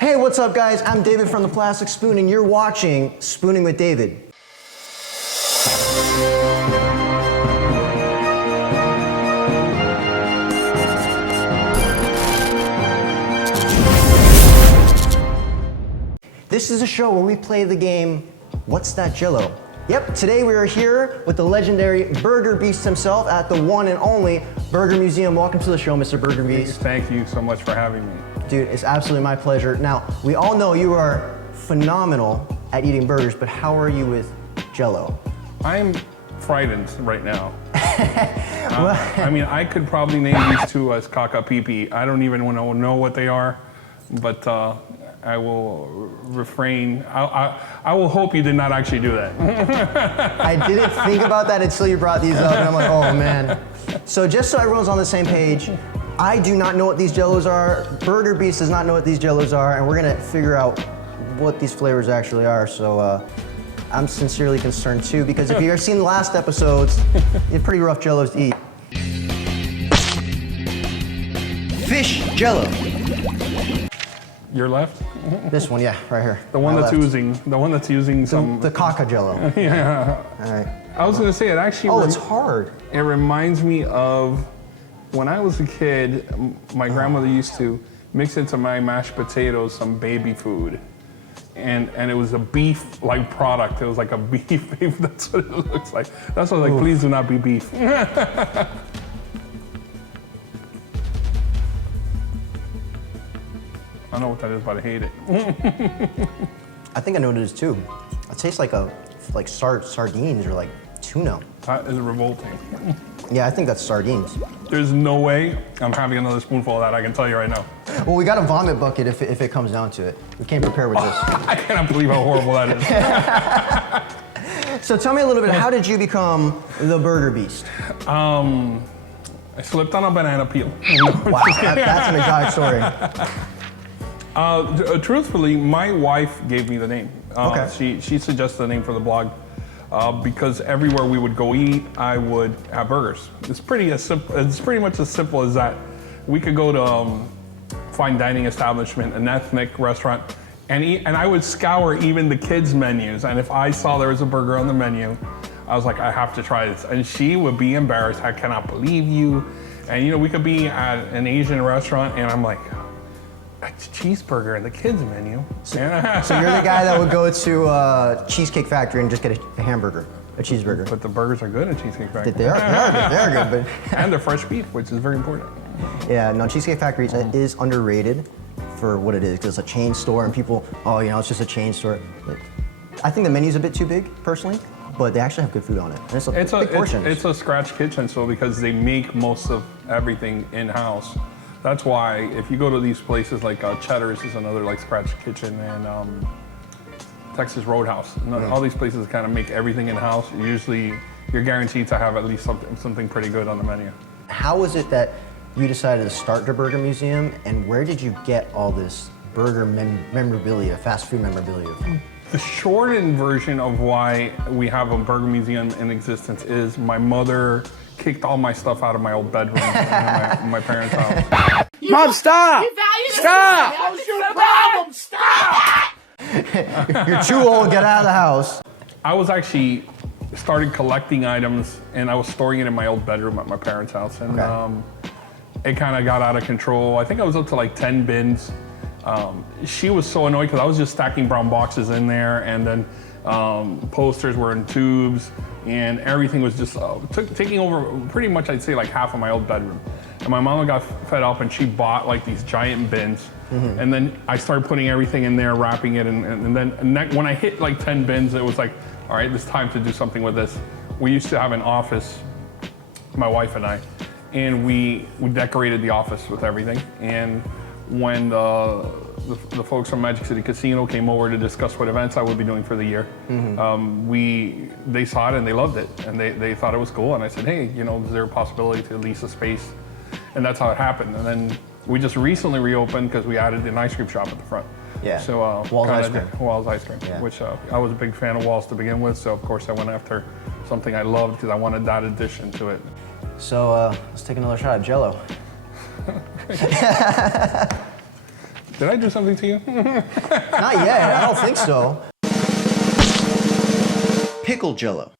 Hey, what's up guys? I'm David from The Plastic Spoon and you're watching Spooning with David. This is a show where we play the game, What's That Jello? Yep, today we are here with the legendary Burger Beast himself at the one and only Burger Museum. Welcome to the show, Mr. Burger Beast. Thank you so much for having me. Dude, it's absolutely my pleasure. Now, we all know you are phenomenal at eating burgers, but how are you with Jell-o? I'm frightened right now. I mean, I could probably name these two as caca pee-pee. I don't even want to know what they are, but I will refrain. I will hope you did not actually do that. I didn't think about that until you brought these up, and I'm like, oh man. So just so everyone's on the same page, I do not know what these Jellos are. Burger Beast does not know what these Jellos are, and we're gonna figure out what these flavors actually are. So I'm sincerely concerned too, because if you've seen the last episodes, they're pretty rough Jellos to eat. Fish Jello. Your left? This one, yeah, right here. The one that's left. oozing. The one that's using some. The caca Jello. Yeah. All right. I was gonna say it actually. Oh, it's hard. It reminds me of when I was a kid. My grandmother used to mix into my mashed potatoes some baby food, and it was a beef-like product. It was like a beef. That's what it looks like. That's what like. Please do not be beef. I don't know what that is, but I hate it. I think I know what it is too. It tastes like sardines or like tuna. That is revolting. Yeah, I think that's sardines. There's no way I'm having another spoonful of that, I can tell you right now. Well, we got a vomit bucket if it comes down to it. We can't prepare with this. I cannot believe how horrible that is. So tell me a little bit, how did you become the Burger Beast? I slipped on a banana peel. Wow, that's an exotic story. Truthfully, my wife gave me the name. Okay. She suggested the name for the blog because everywhere we would go eat, I would have burgers. It's pretty much as simple as that. We could go to fine dining establishment, an ethnic restaurant, and eat, and I would scour even the kids' menus. And if I saw there was a burger on the menu, I was like, I have to try this. And she would be embarrassed. I cannot believe you. And you know, we could be at an Asian restaurant, and I'm like, a cheeseburger in the kids menu. So you're the guy that would go to Cheesecake Factory and just get a hamburger, a cheeseburger. But the burgers are good at Cheesecake Factory. They are good. But and they're fresh beef, which is very important. Yeah, no, Cheesecake Factory is underrated for what it is, because it's a chain store and people, oh, you know, it's just a chain store. But I think the menu's a bit too big, personally, but they actually have good food on it. And it's a big portion. It's a scratch kitchen, so because they make most of everything in-house. That's why if you go to these places like Cheddar's is another like scratch kitchen, and Texas Roadhouse, all these places kind of make everything in-house. Usually you're guaranteed to have at least something pretty good on the menu. How was it that you decided to start the Burger Museum, and where did you get all this burger memorabilia, fast food memorabilia from? The shortened version of why we have a Burger Museum in existence is my mother kicked all my stuff out of my old bedroom in my parents' house. Mom, stop! Stop! That was your problem! Stop! You're too old, get out of the house. I was actually started collecting items, and I was storing it in my old bedroom at my parents' house, and it kind of got out of control. I think I was up to like 10 bins. She was so annoyed because I was just stacking brown boxes in there, and then posters were in tubes, and everything was just taking over pretty much, I'd say, like half of my old bedroom. And my mama got fed up, and she bought like these giant bins. And then I started putting everything in there, wrapping it, and then when I hit like 10 bins, it was like, all right, it's time to do something with this. We used to have an office, my wife and I, and we decorated the office with everything. And when the folks from Magic City Casino came over to discuss what events I would be doing for the year, they saw it and they loved it, and they thought it was cool. And I said, hey, you know, is there a possibility to lease a space? And that's how it happened. And then we just recently reopened because we added an ice cream shop at the front. Yeah. So Wall's Ice Cream. Wall's Ice Cream, Yeah. which I was a big fan of Wall's to begin with. So of course I went after something I loved because I wanted that addition to it. So let's take another shot at Jell-o. Did I do something to you? Not yet, I don't think so. Pickle Jell-o.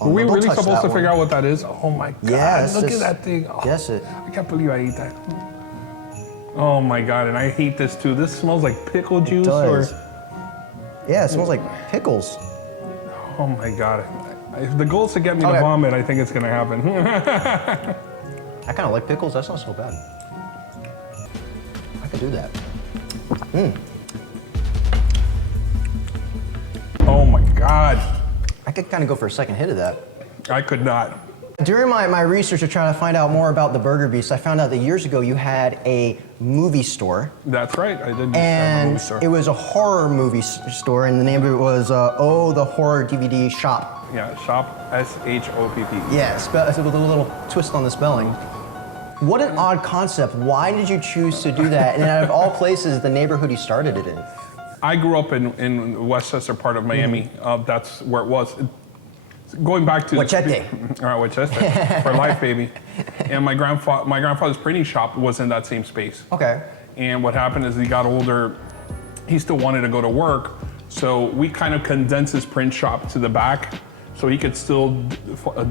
Were we don't really touch supposed that to one. figure out what that is? Oh my God, Yeah, look at that thing. Oh, guess it. I can't believe I ate that. Oh my God, and I hate this too. This smells like pickle juice does. or... Yeah, it smells like pickles. Oh my God. If the goal is to get me to Okay. vomit, I think it's gonna happen. I kind of like pickles, that's not so bad. I could do that. Oh my God. I could kind of go for a second hit of that. I could not. During my research of trying to find out more about the Burger Beast, I found out that years ago you had a movie store. That's right, I did have a And movie store. it was a horror movie store, and the name of it was Oh, the Horror DVD Shop. Yeah, shop, S-H-O-P-P. Yeah, with a little twist on the spelling. What an odd concept. Why did you choose to do that? And out of all places, the neighborhood you started it in. I grew up in Westchester part of Miami. That's where it was. Going back to Wachete. All right, Wachete for life, baby. And my grandfather's printing shop was in that same space. Okay. And what happened is he got older. He still wanted to go to work, so we kind of condensed his print shop to the back, so he could still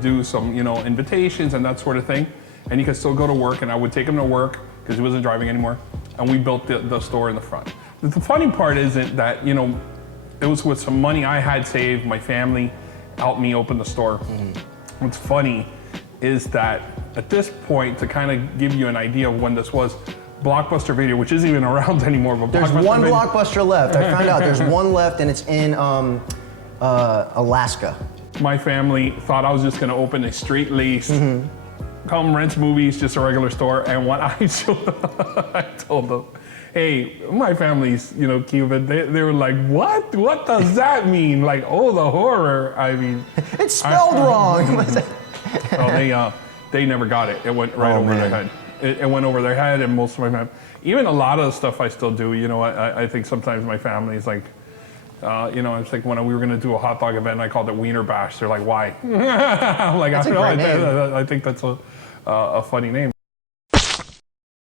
do some, invitations and that sort of thing. And he could still go to work, and I would take him to work because he wasn't driving anymore. And we built the store in the front. The funny part isn't that, it was with some money I had saved, my family helped me open the store. What's funny is that at this point, to kind of give you an idea of when this was, Blockbuster Video, which isn't even around anymore, but There's Blockbuster one Video, Blockbuster left. I found out there's one left, and it's in Alaska. my family thought I was just gonna open a straight-laced, come rent movies, just a regular store. And when I told them, hey, my family's, Cuban, they were like, what? What does that mean? Like, oh, the horror. I mean, It's spelled wrong. oh, they never got it. It went right over their head. It went over their head, and most of my family, even a lot of the stuff I still do, I think sometimes my family's like, it's like when we were gonna do a hot dog event, I called it Wiener Bash. They're like, why? I'm like, That's a great name. I think that's a funny name.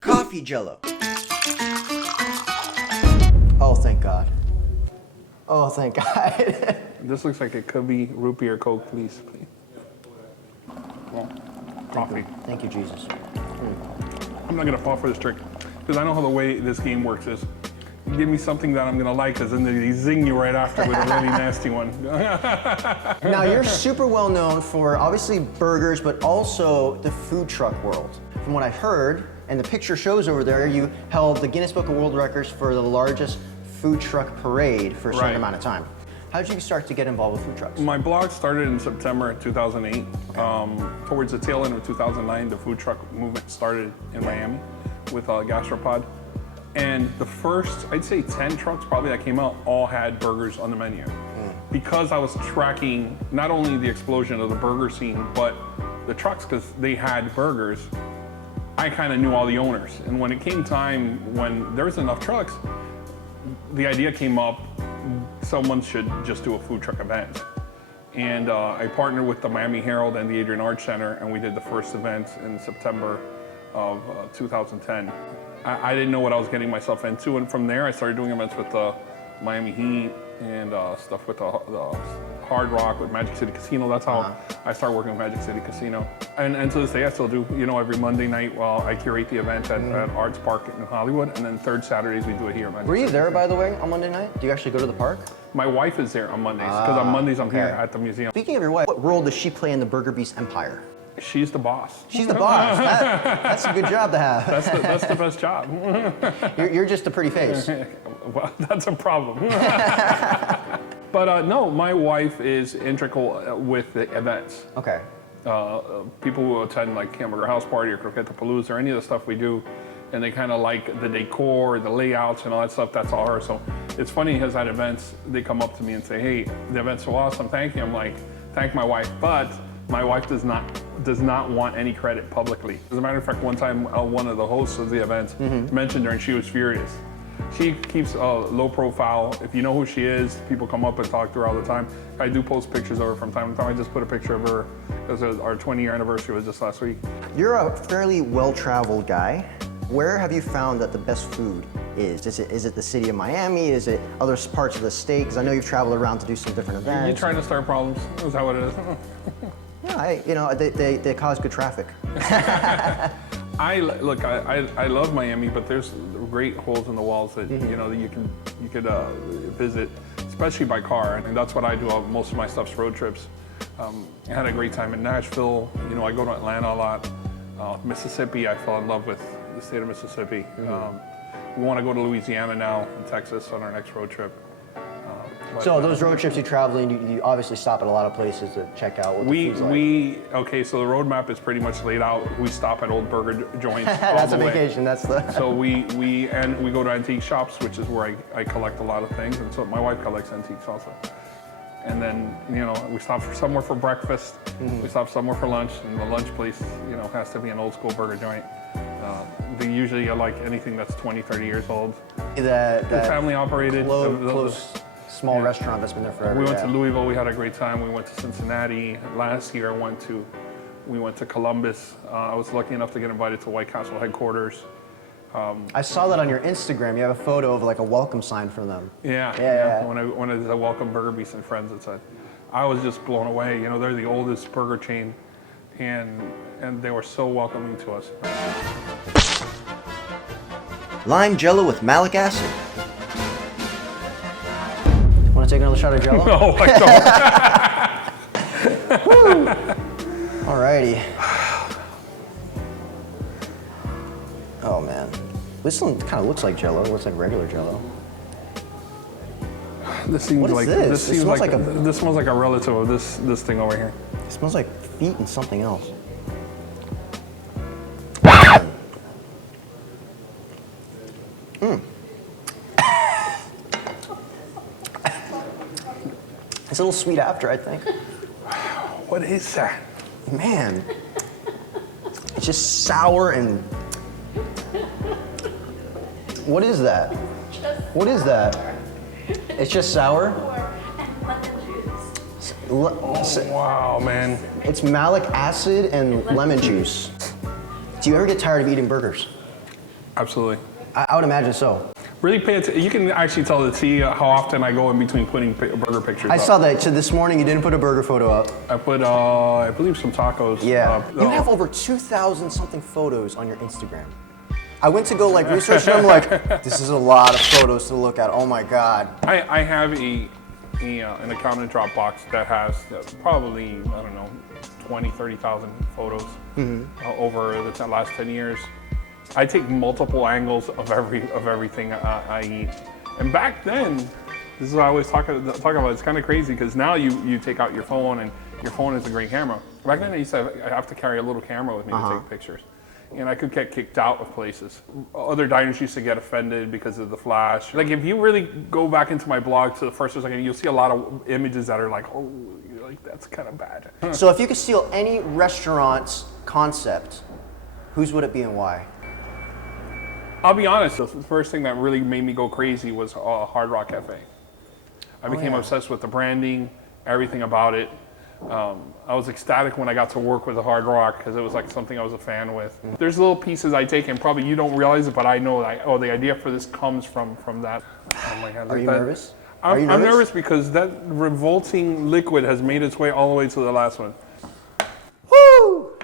Coffee Jell-o. Oh, thank God. Oh, thank God. This looks like it could be root beer or Coke, please. Well, coffee. Thank you, Jesus. I'm not gonna fall for this trick because I know how the way this game works is. You give me something that I'm gonna like, because then they zing you right after with a really nasty one. Now, you're super well known for obviously burgers, but also the food truck world. From what I've heard, and the picture shows over there, you held the Guinness Book of World Records for the largest food truck parade for a certain Right. amount of time. How did you start to get involved with food trucks? My blog started in September 2008. Towards the tail end of 2009, the food truck movement started in Miami with Gastropod. And the first, I'd say 10 trucks probably that came out all had burgers on the menu. Because I was tracking not only the explosion of the burger scene, but the trucks, because they had burgers, I kind of knew all the owners. And when it came time, when there was enough trucks, the idea came up, someone should just do a food truck event. And I partnered with the Miami Herald and the Adrian Arch Center, and we did the first event in September of 2010. I didn't know what I was getting myself into, and from there I started doing events with the Miami Heat and stuff with the Hard Rock, with Magic City Casino. That's how I started working with Magic City Casino. And to this day I still do, every Monday night while I curate the event at Arts Park in Hollywood, and then third Saturdays we do it here at Magic Were you City. there, by the way, on Monday night? Do you actually go to the park? My wife is there on Mondays, because on Mondays I'm here okay. at the museum. Speaking of your wife, what role does she play in the Burger Beast empire? She's the boss. She's the boss. That's a good job to have. That's the best job. You're just a pretty face. Well, that's a problem. But no, my wife is integral with the events. Okay. People who attend like Hamburger House Party or Croqueta-Palooza or any of the stuff we do, and they kind of like the decor, the layouts and all that stuff, that's all her. So it's funny because at events, they come up to me and say, hey, the event's so awesome, thank you. I'm like, thank my wife, but my wife does not want any credit publicly. As a matter of fact, one time one of the hosts of the event mentioned her and she was furious. She keeps a low profile. If you know who she is, people come up and talk to her all the time. I do post pictures of her from time to time. I just put a picture of her because our 20-year anniversary was just last week. You're a fairly well-traveled guy. Where have you found that the best food is? Is it the city of Miami? Is it other parts of the state? Because I know you've traveled around to do some different events. You trying to start problems? Is that what it is? Yeah, they cause good traffic. I love Miami, but there's great holes in the walls that you know that you could visit, especially by car. And that's what I do. Most of my stuff's road trips. I had a great time in Nashville. You know, I go to Atlanta a lot. Mississippi, I fell in love with the state of Mississippi. We want to go to Louisiana now and Texas on our next road trip. So those road trips you travel in, you obviously stop at a lot of places to check out what the food's like. Okay, so the roadmap is pretty much laid out. We stop at old burger joints. That's a vacation. That's the. So we go to antique shops, which is where I collect a lot of things, and so my wife collects antiques also. And then we stop somewhere for breakfast. We stop somewhere for lunch, and the lunch place has to be an old school burger joint. They usually are like anything that's 20, 30 years old. That family operated. Close. Small restaurant that's been there forever. We went to Louisville. We had a great time. We went to Cincinnati. Last year, we went to Columbus. I was lucky enough to get invited to White Castle headquarters. I saw that on your Instagram. You have a photo of like a welcome sign from them. Yeah. When I did the Welcome Burger Beast and Friends, I was just blown away. They're the oldest burger chain, and they were so welcoming to us. Lime Jell-o with malic acid. Want to take another shot of Jell-o? No, I don't. Alrighty. Oh man, this one kind of looks like Jell-o. It looks like regular Jell-o. This seems What is like this? seems It smells like, like this smells like a relative of this thing over here. It smells like feet and something else. It's a little sweet after, I think. What is that? Man, it's just sour and... What is that? What is that? It's just sour? Wow, man. It's malic acid and lemon juice. Do you ever get tired of eating burgers? Absolutely. I would imagine so. Really pay attention. You can actually tell the T how often I go in between putting burger pictures I up. saw that. So this morning you didn't put a burger photo up. I put, I believe, some tacos. Yeah. You have over 2,000 something photos on your Instagram. I went to go research them. This is a lot of photos to look at. Oh my God. I have an account in Dropbox that has probably, I don't know, 20, 30,000 photos over the last 10 years. I take multiple angles of everything I eat. And back then, this is what I always talk about. It's kind of crazy because now you take out your phone and your phone is a great camera. Back then I used to have to carry a little camera with me to take pictures. And I could get kicked out of places. Other diners used to get offended because of the flash. Like if you really go back into my blog to the first or second, you'll see a lot of images that are like, oh, that's kind of bad. So if you could steal any restaurant's concept, whose would it be and why? I'll be honest, the first thing that really made me go crazy was Hard Rock Cafe. I became obsessed with the branding, everything about it. I was ecstatic when I got to work with the Hard Rock because it was like something I was a fan with. There's little pieces I take and probably you don't realize it, but I know that, the idea for this comes from that. Oh my God. Are you nervous? I'm nervous because that revolting liquid has made its way all the way to the last one. Woo!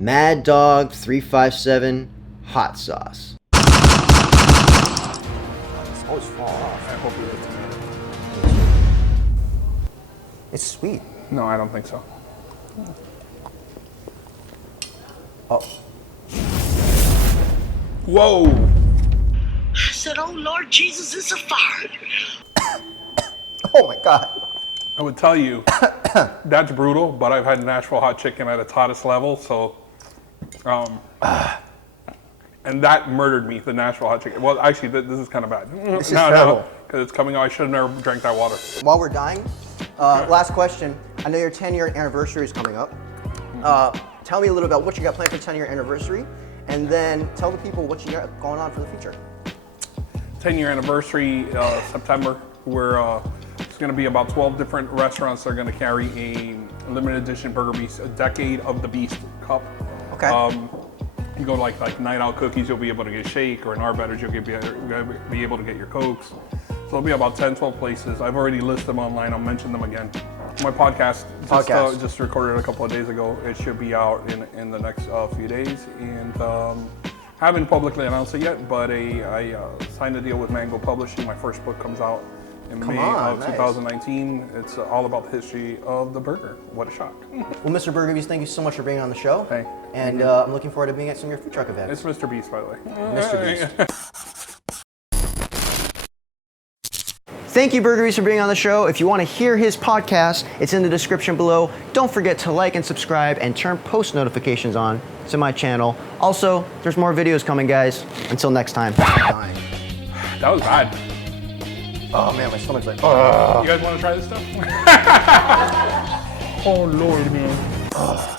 Mad Dog 357 hot sauce. It's always fall off. I hope it is. It's sweet. No, I don't think so. Oh. Whoa! I said, oh Lord Jesus, it's a fire. Oh my God. I would tell you, that's brutal, but I've had Nashville hot chicken at its hottest level, so, and that murdered me, the Nashville hot chicken. Well, actually, this is kind of bad. This is terrible. Because it's coming out, I should have never drank that water. While we're dying, last question. I know your 10-year anniversary is coming up. Tell me a little about what you got planned for 10-year anniversary, and then tell the people what you got going on for the future. 10-year anniversary, September. It's going to be about 12 different restaurants that are going to carry a limited edition Burger Beast, a Decade of the Beast cup. Okay. You go to like Night Owl Cookies, you'll be able to get shake, or in our betters, you'll be able to get your Cokes. So it'll be about 10, 12 places. I've already listed them online. I'll mention them again. My podcast just recorded a couple of days ago. It should be out in the next few days. And haven't publicly announced it yet, but I signed a deal with Mango Publishing. My first book comes out in May of 2019. It's all about the history of the burger. What a shock. Well, Mr. Burger Beast, thank you so much for being on the show. Hey. And I'm looking forward to being at some of your food truck events. It's Mr. Beast, by the way. Mr. Beast. Thank you, Burger Beast, for being on the show. If you want to hear his podcast, it's in the description below. Don't forget to like and subscribe and turn post notifications on to my channel. Also, there's more videos coming, guys. Until next time. That was bad. Oh man, my stomach's like, You guys want to try this stuff? Oh Lord, man.